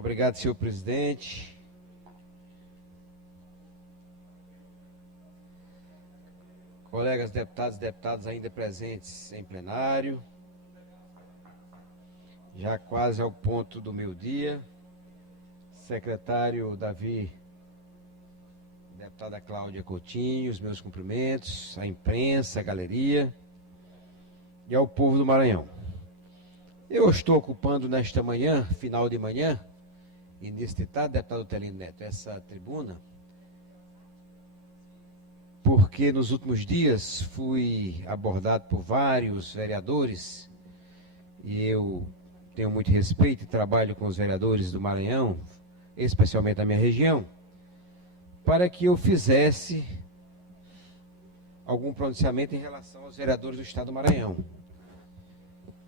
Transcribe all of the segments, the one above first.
Obrigado, senhor presidente. Colegas deputados e deputadas ainda presentes em plenário. Já quase ao ponto do meio-dia. Secretário Davi, deputada Cláudia Coutinho, os meus cumprimentos, à imprensa, à galeria e ao povo do Maranhão. Eu estou ocupando nesta manhã, final de manhã, início de tarde, deputado Telino Neto, essa tribuna, porque nos últimos dias fui abordado por vários vereadores, e eu tenho muito respeito e trabalho com os vereadores do Maranhão, especialmente da minha região, para que eu fizesse algum pronunciamento em relação aos vereadores do Estado do Maranhão.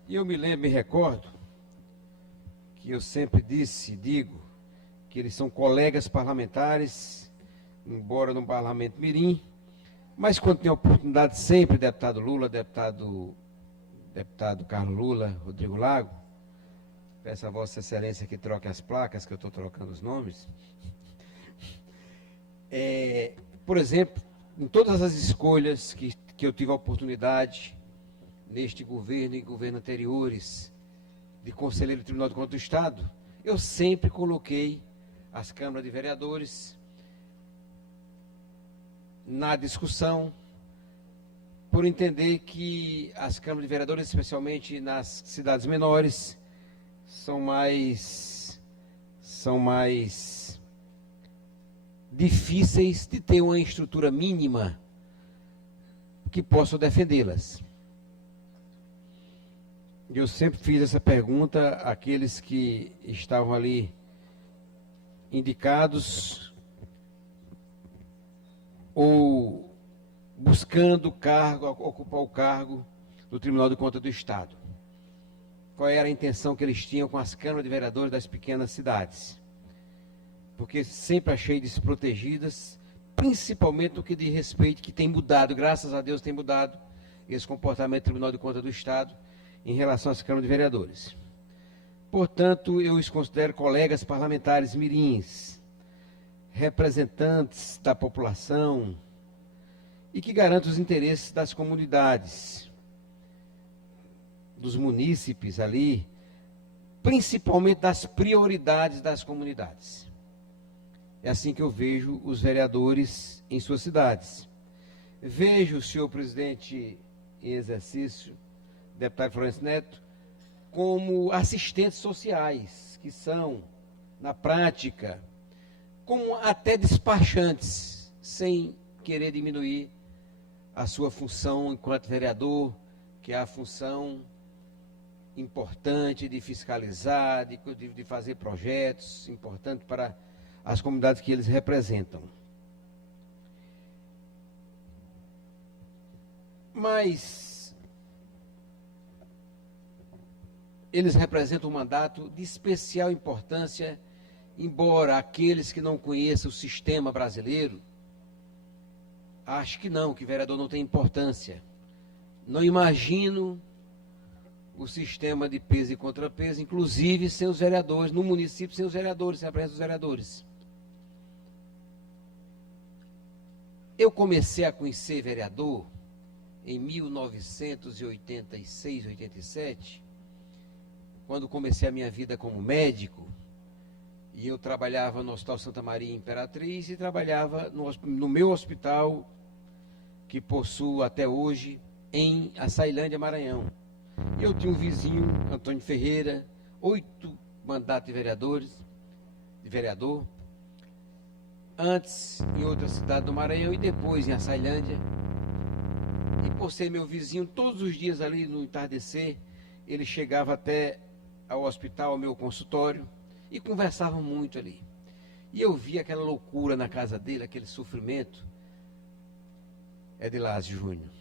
E eu me recordo, que eu sempre disse e digo, que eles são colegas parlamentares, embora no parlamento mirim, mas quando tem a oportunidade sempre, deputado Lula, deputado Carlos Lula, Rodrigo Lago, peço a Vossa Excelência que troque as placas, que eu estou trocando os nomes. Por exemplo, em todas as escolhas que eu tive a oportunidade, neste governo e governo anteriores, de conselheiro do Tribunal de Contas do Estado, eu sempre coloquei as câmaras de vereadores na discussão, por entender que as câmaras de vereadores, especialmente nas cidades menores, são mais difíceis de ter uma estrutura mínima que possa defendê-las. Eu sempre fiz essa pergunta àqueles que estavam ali indicados ou buscando ocupar o cargo do Tribunal de Contas do Estado. Qual era a intenção que eles tinham com as câmaras de vereadores das pequenas cidades? Porque sempre achei desprotegidas, principalmente no que diz respeito, que tem mudado, graças a Deus tem mudado, esse comportamento do Tribunal de Contas do Estado em relação às câmaras de vereadores. Portanto, eu os considero colegas parlamentares mirins, representantes da população e que garantem os interesses das comunidades, dos munícipes ali, principalmente das prioridades das comunidades. É assim que eu vejo os vereadores em suas cidades. Vejo o senhor presidente em exercício, deputado Florencio Neto, como assistentes sociais, que são, na prática, como até despachantes, sem querer diminuir a sua função enquanto vereador, que é a função importante de fiscalizar, de fazer projetos, importante para as comunidades que eles representam. Mas eles representam um mandato de especial importância, embora aqueles que não conheçam o sistema brasileiro, acho que não, que vereador não tem importância. Não imagino o sistema de peso e contrapeso, inclusive sem os vereadores, no município sem os vereadores, sem a presença dos vereadores. Eu comecei a conhecer vereador em 1986, 87, quando comecei a minha vida como médico, e eu trabalhava no Hospital Santa Maria Imperatriz e trabalhava no meu hospital, que possuo até hoje, em Açailândia, Maranhão. E eu tinha um vizinho, Antônio Ferreira, 8 mandatos de vereador, antes em outra cidade do Maranhão e depois em Açailândia. E por ser meu vizinho, todos os dias ali no entardecer, ele chegava até ao hospital, ao meu consultório, e conversavam muito ali. E eu via aquela loucura na casa dele, aquele sofrimento, Edilásio Júnior,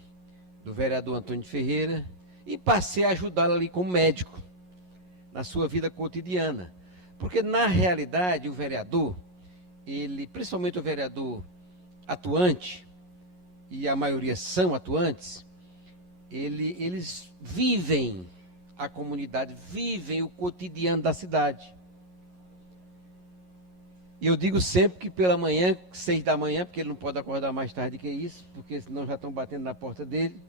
do vereador Antônio Ferreira, e passei a ajudá-lo ali como médico, na sua vida cotidiana. Porque, na realidade, o vereador, principalmente o vereador atuante, e a maioria são atuantes, eles vivem a comunidade, vivem o cotidiano da cidade. E eu digo sempre que pela manhã, 6 da manhã, porque ele não pode acordar mais tarde que isso, porque senão já estão batendo na porta dele.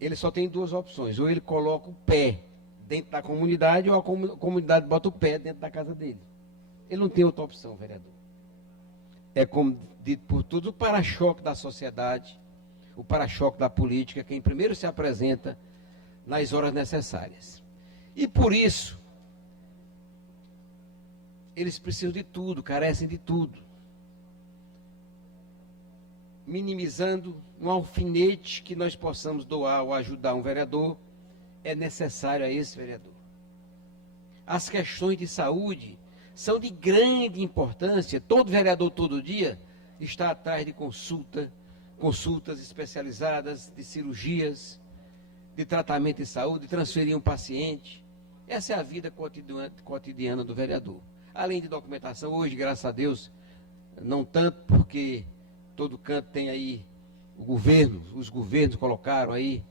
Ele só tem duas opções: ou ele coloca o pé dentro da comunidade, ou a comunidade bota o pé dentro da casa dele. Ele não tem outra opção, vereador. É como dito por todos, o para-choque da sociedade, o para-choque da política, quem primeiro se apresenta nas horas necessárias. E por isso, eles precisam de tudo, carecem de tudo. Minimizando um alfinete que nós possamos doar ou ajudar um vereador, é necessário a esse vereador. As questões de saúde são de grande importância. Todo vereador, todo dia, está atrás de consultas especializadas, de cirurgias, de tratamento de saúde, de transferir um paciente. Essa é a vida cotidiana do vereador. Além de documentação, hoje, graças a Deus, não tanto, porque todo canto tem aí os governos colocaram aí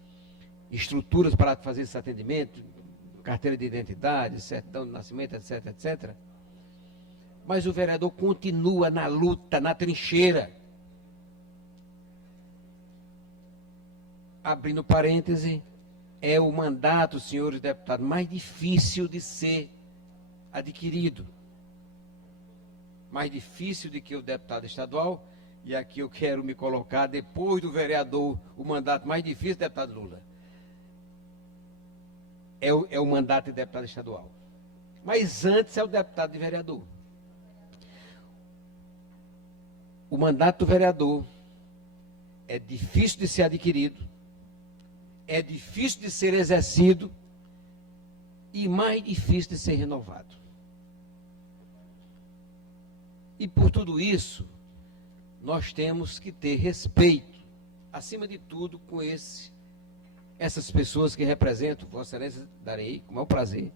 estruturas para fazer esse atendimento, carteira de identidade, certidão de nascimento, etc, etc. Mas o vereador continua na luta, na trincheira. Abrindo parêntese, é o mandato, senhores deputados, mais difícil de ser adquirido. Mais difícil do que o deputado estadual, e aqui eu quero me colocar, depois do vereador, o mandato mais difícil, deputado Lula, é o mandato de deputado estadual. Mas antes é o deputado de vereador. O mandato do vereador é difícil de ser adquirido, é difícil de ser exercido e mais difícil de ser renovado. E por tudo isso, nós temos que ter respeito, acima de tudo, com essas pessoas que representam, Vossa Excelência, darei com o maior prazer.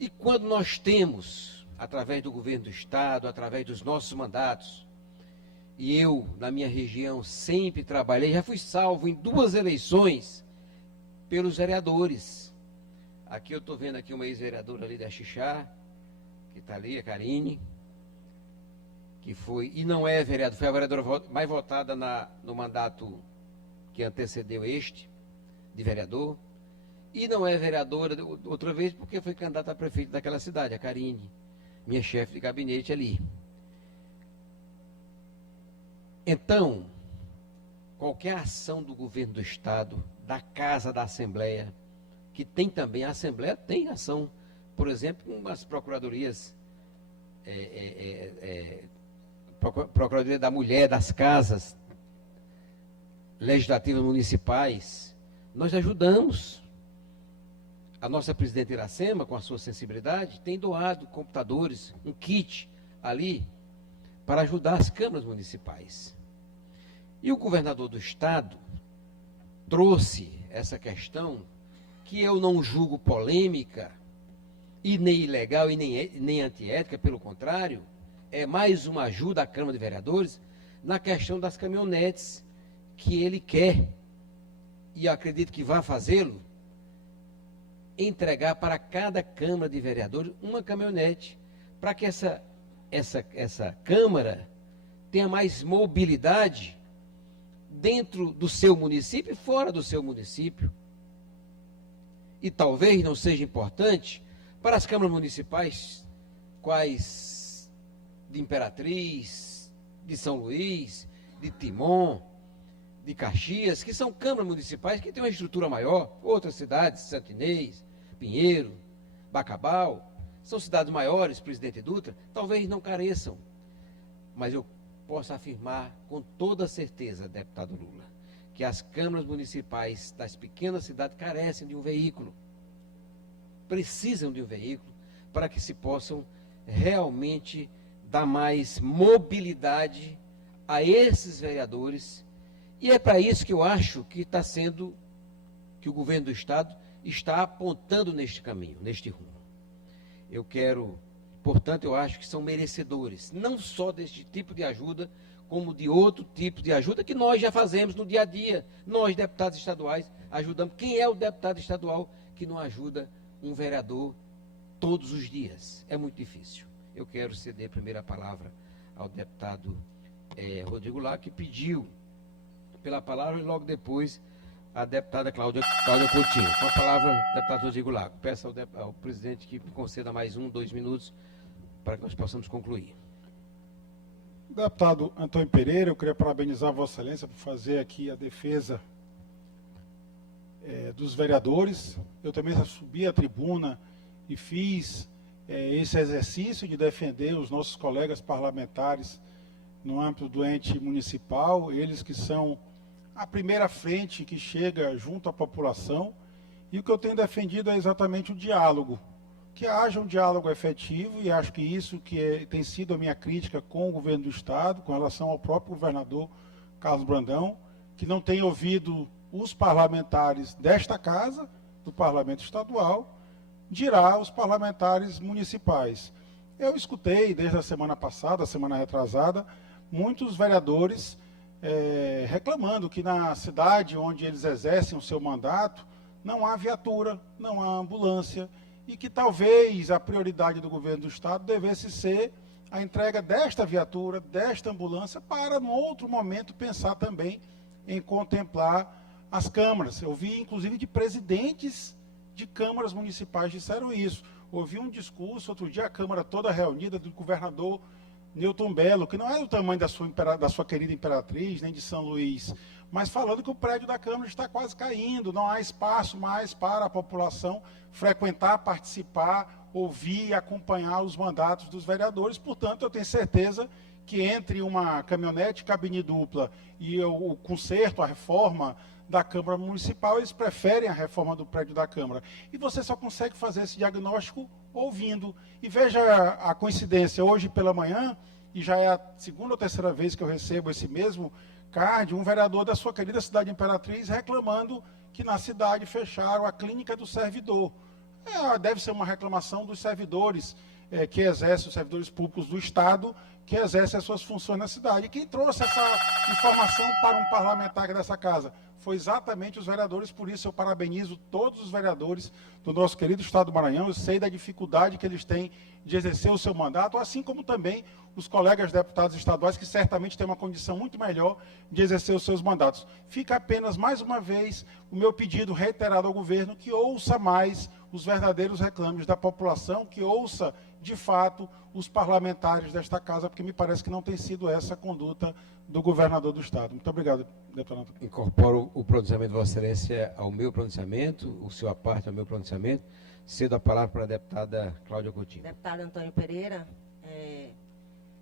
E quando nós temos, através do governo do Estado, através dos nossos mandatos, e eu, na minha região, sempre trabalhei, já fui salvo em 2 eleições pelos vereadores. Aqui eu estou vendo aqui uma ex-vereadora ali da Xixá, que está ali, a Karine, que foi, e não é vereadora, foi a vereadora mais votada no mandato que antecedeu este, de vereador, e não é vereadora outra vez porque foi candidata a prefeito daquela cidade, a Karine, minha chefe de gabinete ali. Então, qualquer ação do governo do Estado, da Casa da Assembleia, que tem também, a Assembleia tem ação, por exemplo, com as procuradorias, Procuradoria da Mulher, das casas legislativas municipais, nós ajudamos. A nossa presidente Iracema, com a sua sensibilidade, tem doado computadores, um kit ali, para ajudar as câmaras municipais. E o governador do Estado trouxe essa questão, que eu não julgo polêmica, e nem ilegal, e nem antiética, pelo contrário, é mais uma ajuda à Câmara de Vereadores na questão das caminhonetes que ele quer, e acredito que vai fazê-lo, entregar para cada Câmara de Vereadores uma caminhonete, para que essa Câmara tenha mais mobilidade dentro do seu município e fora do seu município. E talvez não seja importante para as câmaras municipais, quais de Imperatriz, de São Luís, de Timon, de Caxias, que são câmaras municipais que têm uma estrutura maior, outras cidades, Santo Inês, Pinheiro, Bacabal, são cidades maiores, Presidente Dutra, talvez não careçam, mas eu posso afirmar com toda certeza, deputado Lula, que as câmaras municipais das pequenas cidades carecem de um veículo, precisam de um veículo para que se possam realmente dar mais mobilidade a esses vereadores, e é para isso que eu acho que está sendo, que o governo do Estado está apontando neste caminho, neste rumo. Eu quero, portanto, eu acho que são merecedores, não só deste tipo de ajuda, como de outro tipo de ajuda que nós já fazemos no dia a dia. Nós, deputados estaduais, ajudamos. Quem é o deputado estadual que não ajuda um vereador todos os dias. É muito difícil. Eu quero ceder a primeira palavra ao deputado Rodrigo Lago, que pediu pela palavra, e logo depois a deputada Cláudia Coutinho. Com a palavra, deputado Rodrigo Lago. Peço ao presidente que conceda mais 2 minutos para que nós possamos concluir. Deputado Antônio Pereira, eu queria parabenizar Vossa Excelência por fazer aqui a defesa dos vereadores. Eu também subi à tribuna e fiz esse exercício de defender os nossos colegas parlamentares no âmbito do ente municipal, eles que são a primeira frente que chega junto à população, e o que eu tenho defendido é exatamente o diálogo, que haja um diálogo efetivo, e acho que isso tem sido a minha crítica com o governo do Estado, com relação ao próprio governador Carlos Brandão, que não tem ouvido os parlamentares desta casa, do parlamento estadual, dirá os parlamentares municipais. Eu escutei desde a semana passada, a semana retrasada, muitos vereadores reclamando que na cidade onde eles exercem o seu mandato não há viatura, não há ambulância, e que talvez a prioridade do governo do Estado devesse ser a entrega desta viatura, desta ambulância, para, num outro momento, pensar também em contemplar as câmaras. Eu vi, inclusive, de presidentes de câmaras municipais disseram isso. Ouvi um discurso, outro dia, a Câmara toda reunida, do governador Newton Bello, que não é do tamanho da sua querida Imperatriz, nem de São Luís, mas falando que o prédio da Câmara está quase caindo, não há espaço mais para a população frequentar, participar, ouvir e acompanhar os mandatos dos vereadores. Portanto, eu tenho certeza que entre uma caminhonete cabine dupla e o conserto, a reforma da Câmara Municipal, eles preferem a reforma do prédio da Câmara. E você só consegue fazer esse diagnóstico ouvindo. E veja a coincidência, hoje pela manhã, e já é a segunda ou terceira vez que eu recebo esse mesmo card, um vereador da sua querida cidade Imperatriz reclamando que na cidade fecharam a clínica do servidor. Deve ser uma reclamação dos servidores que exercem, os servidores públicos do Estado, que exercem as suas funções na cidade. E quem trouxe essa informação para um parlamentar dessa casa foi exatamente os vereadores. Por isso eu parabenizo todos os vereadores do nosso querido Estado do Maranhão. Eu sei da dificuldade que eles têm de exercer o seu mandato, assim como também os colegas deputados estaduais, que certamente têm uma condição muito melhor de exercer os seus mandatos. Fica apenas, mais uma vez, o meu pedido reiterado ao governo, que ouça mais os verdadeiros reclames da população, que ouça, de fato, os parlamentares desta casa, porque me parece que não tem sido essa a conduta do governador do Estado. Muito obrigado, deputado. Incorporo o pronunciamento de Vossa Excelência ao meu pronunciamento, o seu à parte ao meu pronunciamento. Cedo a palavra para a deputada Cláudia Coutinho. Deputado Antônio Pereira,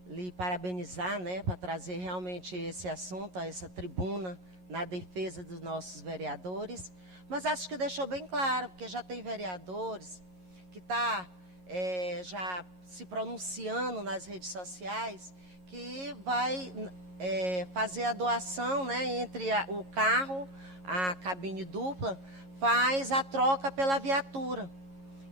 lhe parabenizar, para trazer realmente esse assunto, essa tribuna, na defesa dos nossos vereadores, mas acho que deixou bem claro, porque já tem vereadores que estão já se pronunciando nas redes sociais, que vai fazer a doação, entre o carro, a cabine dupla, faz a troca pela viatura.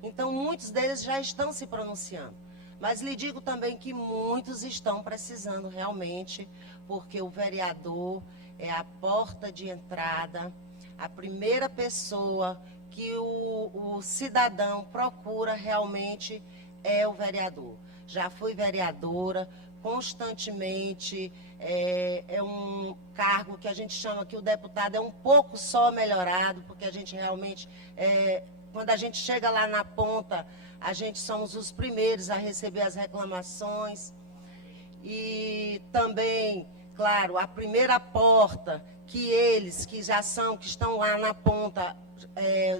Então, muitos deles já estão se pronunciando. Mas lhe digo também que muitos estão precisando realmente, porque o vereador é a porta de entrada, a primeira pessoa que o cidadão procura realmente é o vereador. Já fui vereadora, constantemente, é um cargo que a gente chama que o deputado é um pouco só melhorado, porque a gente realmente, quando a gente chega lá na ponta, a gente somos os primeiros a receber as reclamações. E também, claro, a primeira porta que eles que estão lá na ponta,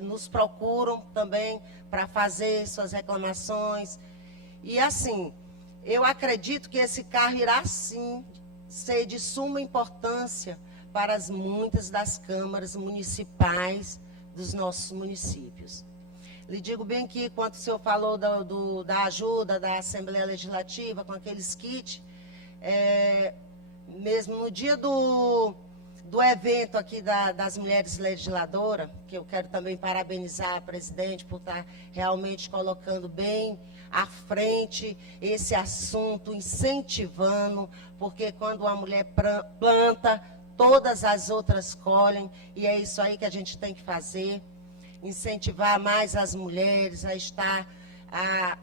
nos procuram também para fazer suas reclamações. E assim, eu acredito que esse carro irá sim ser de suma importância para as muitas das câmaras municipais dos nossos municípios. Lhe digo bem que, quando o senhor falou da ajuda da Assembleia Legislativa com aqueles kits, mesmo no dia do evento aqui das mulheres legisladoras, que eu quero também parabenizar a presidente por estar realmente colocando bem à frente esse assunto, incentivando, porque quando uma mulher planta, todas as outras colhem, e é isso aí que a gente tem que fazer. incentivar mais as mulheres a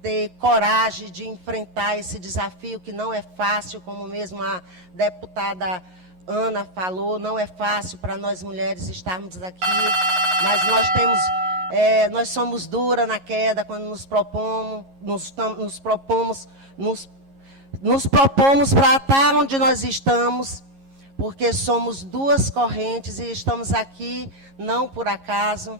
ter coragem de enfrentar esse desafio que não é fácil, como mesmo a deputada Ana falou, não é fácil para nós mulheres estarmos aqui, mas nós somos duras na queda quando nos propomos para estar onde nós estamos, porque somos duas correntes e estamos aqui não por acaso.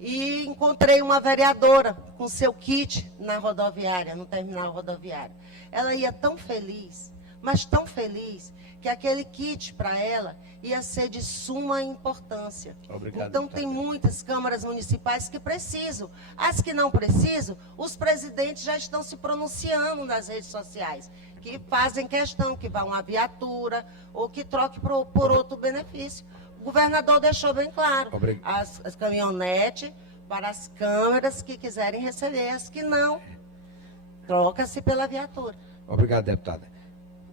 E encontrei uma vereadora com seu kit na rodoviária, no terminal rodoviário. Ela ia tão feliz, mas tão feliz, que aquele kit para ela ia ser de suma importância. Obrigado, então, tem muitas câmaras municipais que precisam. As que não precisam, os presidentes já estão se pronunciando nas redes sociais, que fazem questão que vá uma viatura ou que troque por outro benefício. O governador deixou bem claro, as caminhonetes para as câmeras que quiserem receber, as que não, troca-se pela viatura. Obrigado, deputada,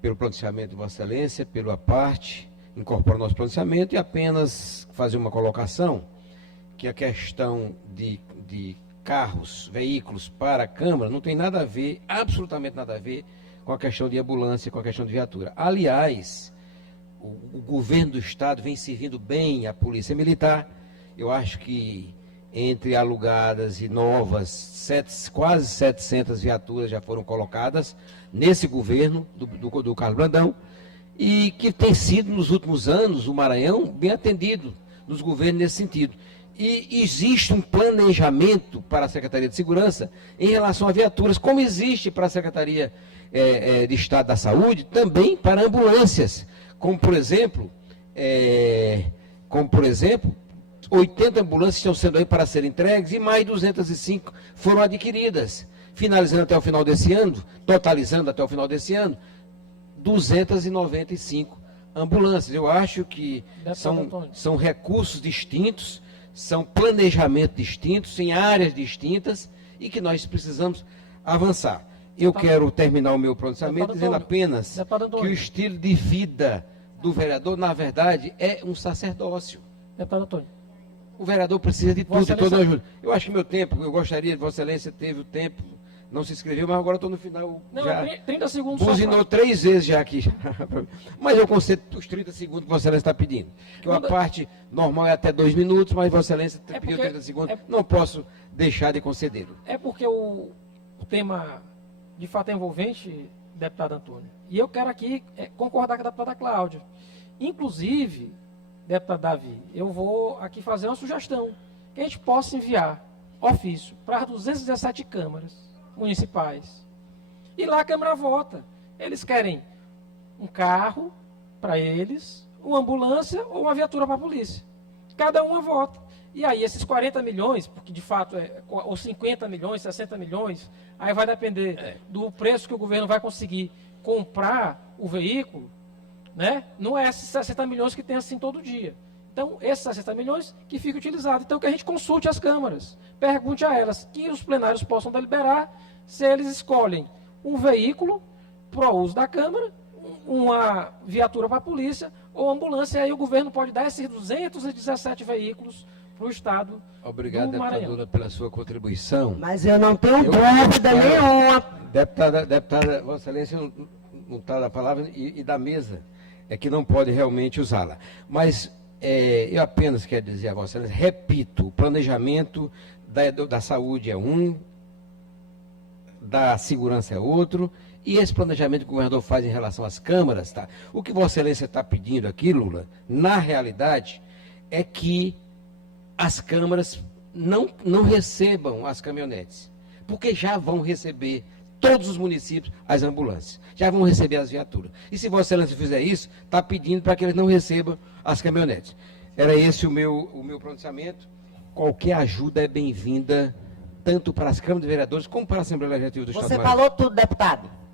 pelo pronunciamento de Vossa Excelência, pela parte, incorpora o nosso pronunciamento e apenas fazer uma colocação, que a questão de carros, veículos para a Câmara não tem nada a ver, absolutamente nada a ver, com a questão de ambulância, com a questão de viatura. Aliás, o governo do Estado vem servindo bem a Polícia Militar. Eu acho que entre alugadas e novas, quase 700 viaturas já foram colocadas nesse governo do Carlos Brandão, e que tem sido, nos últimos anos, o Maranhão bem atendido nos governos nesse sentido. E existe um planejamento para a Secretaria de Segurança em relação a viaturas, como existe para a Secretaria de Estado da Saúde, também para ambulâncias. Como por exemplo, 80 ambulâncias estão sendo aí para serem entregues e mais 205 foram adquiridas, finalizando até o final desse ano, totalizando até o final desse ano, 295 ambulâncias. Eu acho que são recursos distintos, são planejamentos distintos, em áreas distintas e que nós precisamos avançar. Eu quero terminar o meu pronunciamento dizendo apenas que o estilo de vida do vereador, na verdade, é um sacerdócio. Deputado Antônio. O vereador precisa de tudo, de toda ajuda. Eu acho que meu tempo, eu gostaria, Vossa Excelência teve o tempo, não se inscreveu, mas agora estou no final. Não, já 30 segundos. buzinou 3 vezes já aqui. Mas eu concedo os 30 segundos que Vossa Excelência está pedindo. Que a parte normal é até 2 minutos, mas Vossa Excelência pediu 30 segundos. Não posso deixar de concedê-lo. É porque o tema, de fato, é envolvente, deputado Antônio. E eu quero aqui concordar com a deputada Cláudia. Inclusive, deputado Davi, eu vou aqui fazer uma sugestão, que a gente possa enviar ofício para as 217 câmaras municipais. E lá a Câmara vota. Eles querem um carro para eles, uma ambulância ou uma viatura para a polícia. Cada uma vota. E aí esses 40 milhões, porque de fato ou 50 milhões, 60 milhões, aí vai depender do preço que o governo vai conseguir comprar o veículo, né? Não é esses 60 milhões que tem assim todo dia. Então, esses 60 milhões que fiquem utilizados. Então, que a gente consulte as câmaras, pergunte a elas, que os plenários possam deliberar se eles escolhem um veículo para o uso da Câmara, uma viatura para a polícia ou ambulância. E aí o governo pode dar esses 217 veículos para o Estado. Obrigado, deputadora, pela sua contribuição. Mas eu não tenho dúvida nenhuma. Deputada, Vossa Excelência não está na palavra e da mesa é que não pode realmente usá-la. Mas eu apenas quero dizer a Vossa Excelência, repito, o planejamento da saúde é um, da segurança é outro, e esse planejamento que o governador faz em relação às câmaras, tá? O que Vossa Excelência está pedindo aqui, Lula, na realidade, é que as câmaras não recebam as caminhonetes, porque já vão receber todos os municípios as ambulâncias, já vão receber as viaturas. E se Vossa Excelência fizer isso, está pedindo para que eles não recebam as caminhonetes. Era esse o meu pronunciamento. Qualquer ajuda é bem-vinda, tanto para as câmaras de vereadores como para a Assembleia Legislativa do Estado do Maranhão. Você falou tudo, deputado.